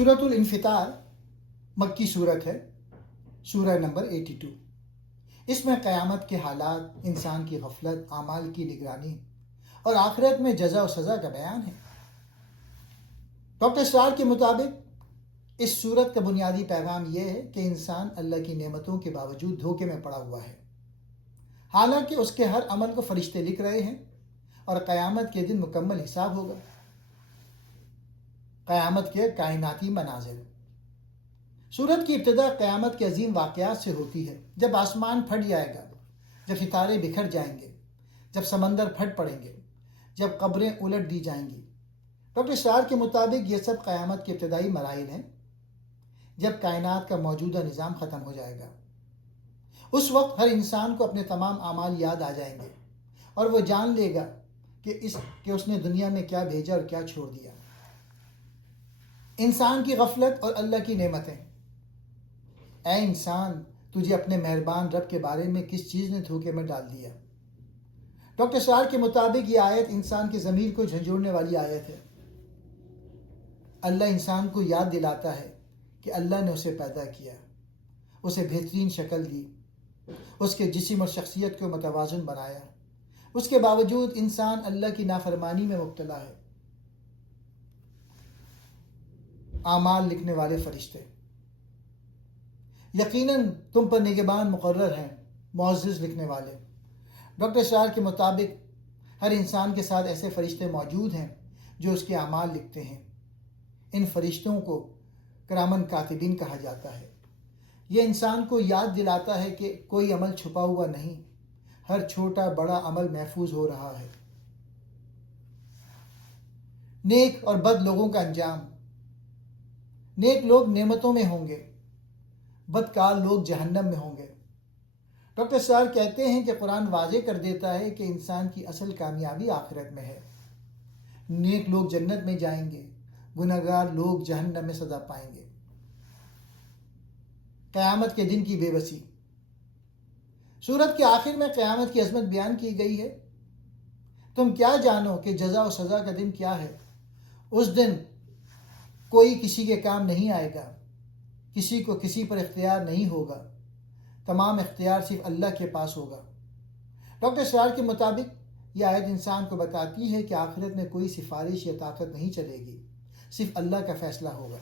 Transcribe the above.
سورۃ الانفطار مکی صورت ہے، سورہ نمبر 82۔ اس میں قیامت کے حالات، انسان کی غفلت، اعمال کی نگرانی اور آخرت میں جزا و سزا کا بیان ہے۔ ڈاکٹر اسرار کے مطابق اس صورت کا بنیادی پیغام یہ ہے کہ انسان اللہ کی نعمتوں کے باوجود دھوکے میں پڑا ہوا ہے، حالانکہ اس کے ہر عمل کو فرشتے لکھ رہے ہیں اور قیامت کے دن مکمل حساب ہوگا۔ قیامت کے کائناتی مناظر۔ سورت کی ابتدا قیامت کے عظیم واقعات سے ہوتی ہے، جب آسمان پھٹ جائے گا، جب ستارے بکھر جائیں گے، جب سمندر پھٹ پڑیں گے، جب قبریں الٹ دی جائیں گی۔ ڈاکٹر اسرار کے مطابق یہ سب قیامت کے ابتدائی مراحل ہیں، جب کائنات کا موجودہ نظام ختم ہو جائے گا۔ اس وقت ہر انسان کو اپنے تمام اعمال یاد آ جائیں گے اور وہ جان لے گا کہ اس نے دنیا میں کیا بھیجا اور کیا چھوڑ دیا۔ انسان کی غفلت اور اللہ کی نعمتیں۔ اے انسان، تجھے اپنے مہربان رب کے بارے میں کس چیز نے دھوکے میں ڈال دیا؟ ڈاکٹر اسرار کے مطابق یہ آیت انسان کے ضمیر کو جھنجھوڑنے والی آیت ہے۔ اللہ انسان کو یاد دلاتا ہے کہ اللہ نے اسے پیدا کیا، اسے بہترین شکل دی، اس کے جسم اور شخصیت کو متوازن بنایا۔ اس کے باوجود انسان اللہ کی نافرمانی میں مبتلا ہے۔ اعمال لکھنے والے فرشتے۔ یقیناً تم پر نگہبان مقرر ہیں، معزز لکھنے والے۔ ڈاکٹر اسرار کے مطابق ہر انسان کے ساتھ ایسے فرشتے موجود ہیں جو اس کے اعمال لکھتے ہیں۔ ان فرشتوں کو کرامن کاتبین کہا جاتا ہے۔ یہ انسان کو یاد دلاتا ہے کہ کوئی عمل چھپا ہوا نہیں، ہر چھوٹا بڑا عمل محفوظ ہو رہا ہے۔ نیک اور بد لوگوں کا انجام۔ نیک لوگ نعمتوں میں ہوں گے، بدکار لوگ جہنم میں ہوں گے۔ ڈاکٹر اسرار کہتے ہیں کہ قرآن واضح کر دیتا ہے کہ انسان کی اصل کامیابی آخرت میں ہے۔ نیک لوگ جنت میں جائیں گے، گنہگار لوگ جہنم میں سزا پائیں گے۔ قیامت کے دن کی بے بسی۔ سورت کے آخر میں قیامت کی عظمت بیان کی گئی ہے۔ تم کیا جانو کہ جزا و سزا کا دن کیا ہے؟ اس دن کوئی کسی کے کام نہیں آئے گا، کسی کو کسی پر اختیار نہیں ہوگا، تمام اختیار صرف اللہ کے پاس ہوگا۔ ڈاکٹر اسرار کے مطابق یہ آیت انسان کو بتاتی ہے کہ آخرت میں کوئی سفارش یا طاقت نہیں چلے گی، صرف اللہ کا فیصلہ ہوگا۔